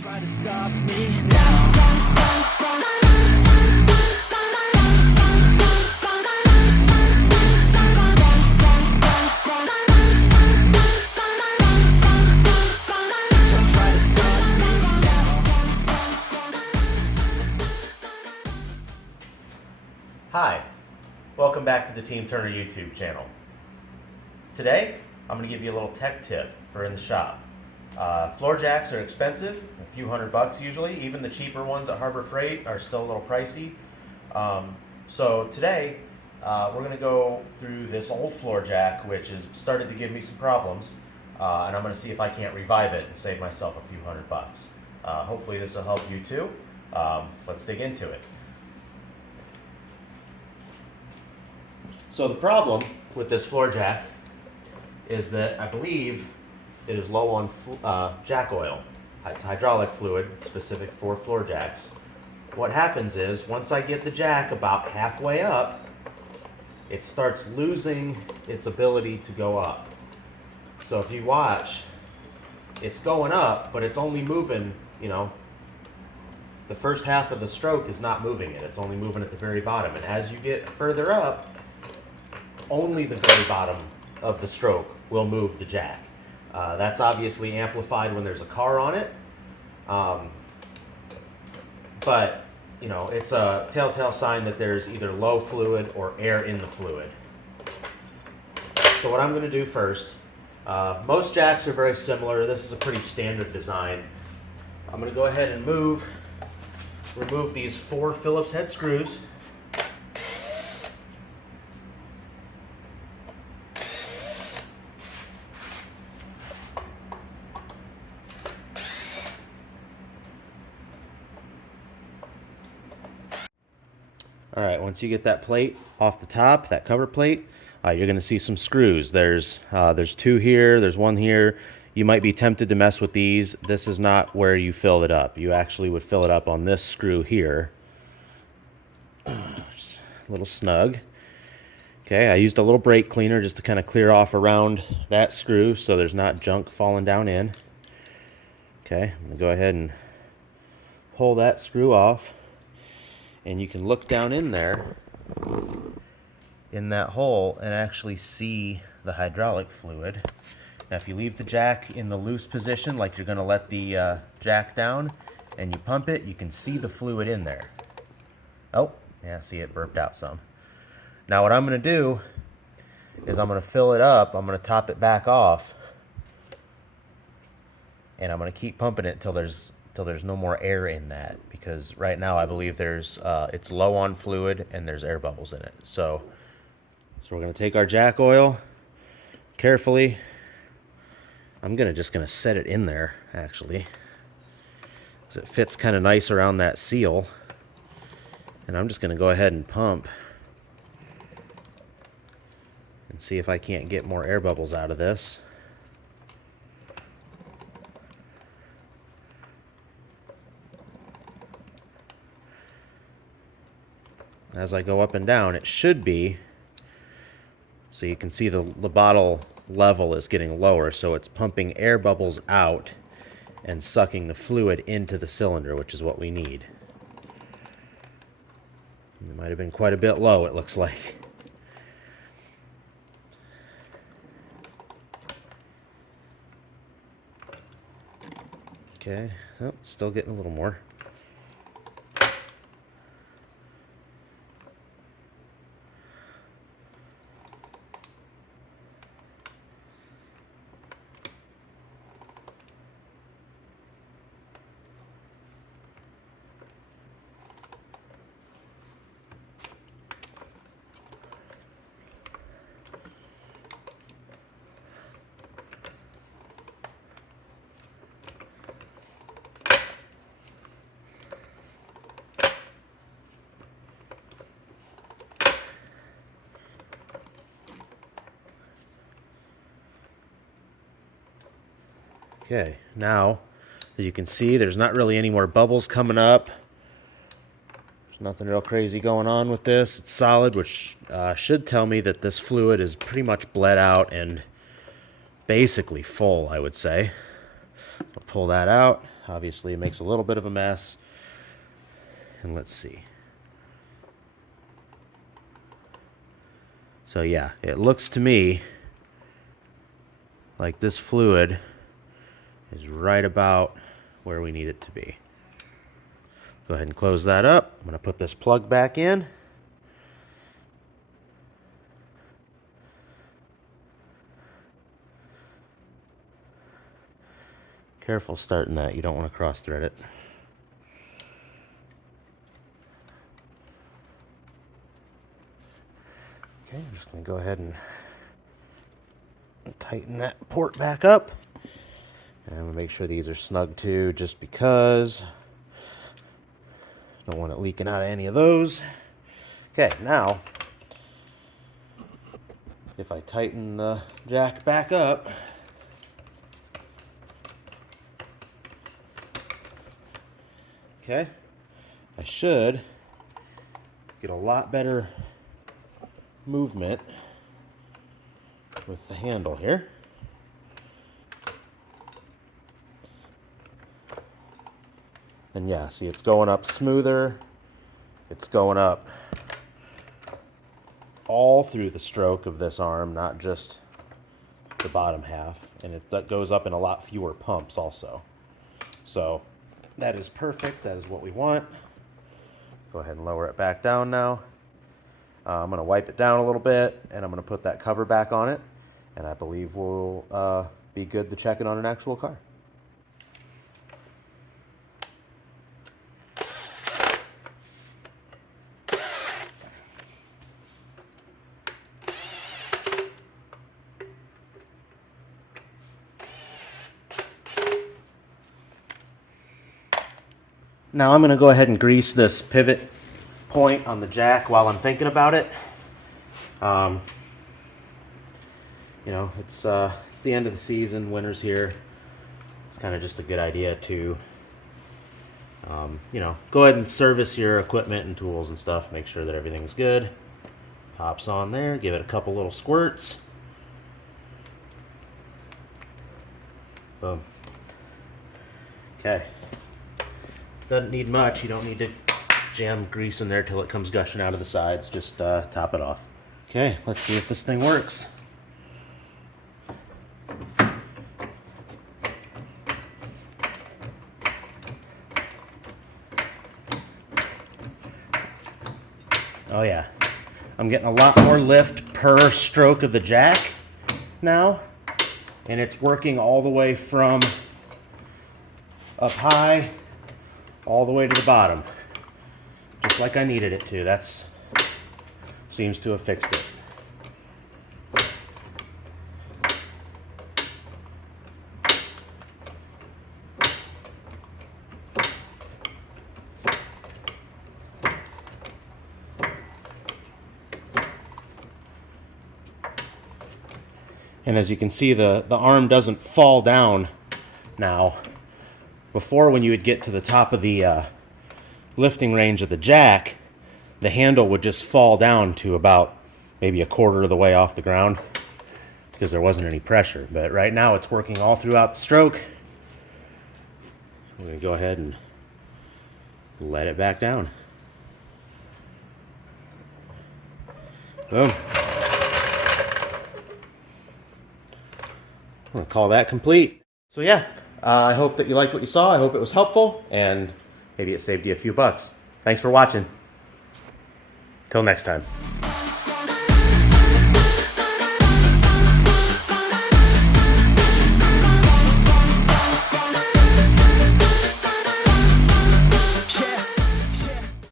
Try to stop me now. Don't try to stop me now. Hi, welcome back to the Team Turner YouTube channel. Today, I'm going to give you a little tech tip for in the shop. Floor jacks are expensive, a few $100 usually. Even the cheaper ones at Harbor Freight are still a little pricey. So today, we're going to go through this old floor jack, which has started to give me some problems, and I'm going to see if I can't revive it and save myself a few $100. Hopefully this will help you too. Let's dig into it. So the problem with this floor jack is that I believe it is low on jack oil. It's hydraulic fluid specific for floor jacks. What happens is once I get the jack about halfway up, it starts losing its ability to go up. So if you watch, it's going up, but it's only moving, the first half of the stroke is not moving it. It's only moving at the very bottom. And as you get further up, only the very bottom of the stroke will move the jack. That's obviously amplified when there's a car on it. But, it's a telltale sign that there's either low fluid or air in the fluid. So what I'm going to do first, most jacks are very similar. This is a pretty standard design. I'm going to go ahead and remove these 4 Phillips head screws. All right, once you get that plate off the top, that cover plate, you're going to see some screws. There's 2 here, there's 1 here. You might be tempted to mess with these. This is not where you fill it up. You actually would fill it up on this screw here. Just a little snug. Okay, I used a little brake cleaner just to kind of clear off around that screw so there's not junk falling down in. Okay, I'm going to go ahead and pull that screw off. And you can look down in there, in that hole, and actually see the hydraulic fluid. Now if you leave the jack in the loose position, like you're going to let the jack down, and you pump it, you can see the fluid in there. Oh, yeah, see it burped out some. Now what I'm going to do is I'm going to fill it up, I'm going to top it back off, and I'm going to keep pumping it till there's no more air in that, because right now I believe it's low on fluid and there's air bubbles in it. So we're going to take our jack oil carefully. I'm just going to set it in there actually, because it fits kind of nice around that seal. And I'm just going to go ahead and pump and see if I can't get more air bubbles out of this. As I go up and down, it should be, so you can see the bottle level is getting lower, so it's pumping air bubbles out and sucking the fluid into the cylinder, which is what we need. It might have been quite a bit low, it looks like. Okay, oh, still getting a little more. Okay, now, as you can see, there's not really any more bubbles coming up. There's nothing real crazy going on with this. It's solid, which should tell me that this fluid is pretty much bled out and basically full, I would say. I'll pull that out. Obviously, it makes a little bit of a mess. And let's see. So yeah, it looks to me like this fluid is right about where we need it to be. Go ahead and close that up. I'm going to put this plug back in. Careful starting that. You don't want to cross thread it. Okay, I'm just going to go ahead and tighten that port back up. And I'm going to make sure these are snug too, just because I don't want it leaking out of any of those. Okay, now if I tighten the jack back up, okay, I should get a lot better movement with the handle here. And yeah, see, it's going up smoother. It's going up all through the stroke of this arm, not just the bottom half. And that goes up in a lot fewer pumps also. So that is perfect. That is what we want. Go ahead and lower it back down now. I'm going to wipe it down a little bit, and I'm going to put that cover back on it. And I believe we'll be good to check it on an actual car. Now I'm going to go ahead and grease this pivot point on the jack while I'm thinking about it. You know, it's the end of the season, winter's here. It's kind of just a good idea to, you know, go ahead and service your equipment and tools and stuff. Make sure that everything's good. Pops on there. Give it a couple little squirts. Boom. Okay. Doesn't need much. You don't need to jam grease in there till it comes gushing out of the sides. Just top it off. Okay, let's see if this thing works. Oh yeah, I'm getting a lot more lift per stroke of the jack now, and it's working all the way from up high all the way to the bottom, just like I needed it to. That's seems to have fixed it. And as you can see, the arm doesn't fall down now. Before, when you would get to the top of the lifting range of the jack, the handle would just fall down to about maybe a quarter of the way off the ground because there wasn't any pressure. But right now it's working all throughout the stroke. I'm going to go ahead and let it back down. Boom. I'm going to call that complete. So yeah, I hope that you liked what you saw. I hope it was helpful, and maybe it saved you a few bucks. Thanks for watching. Till next time.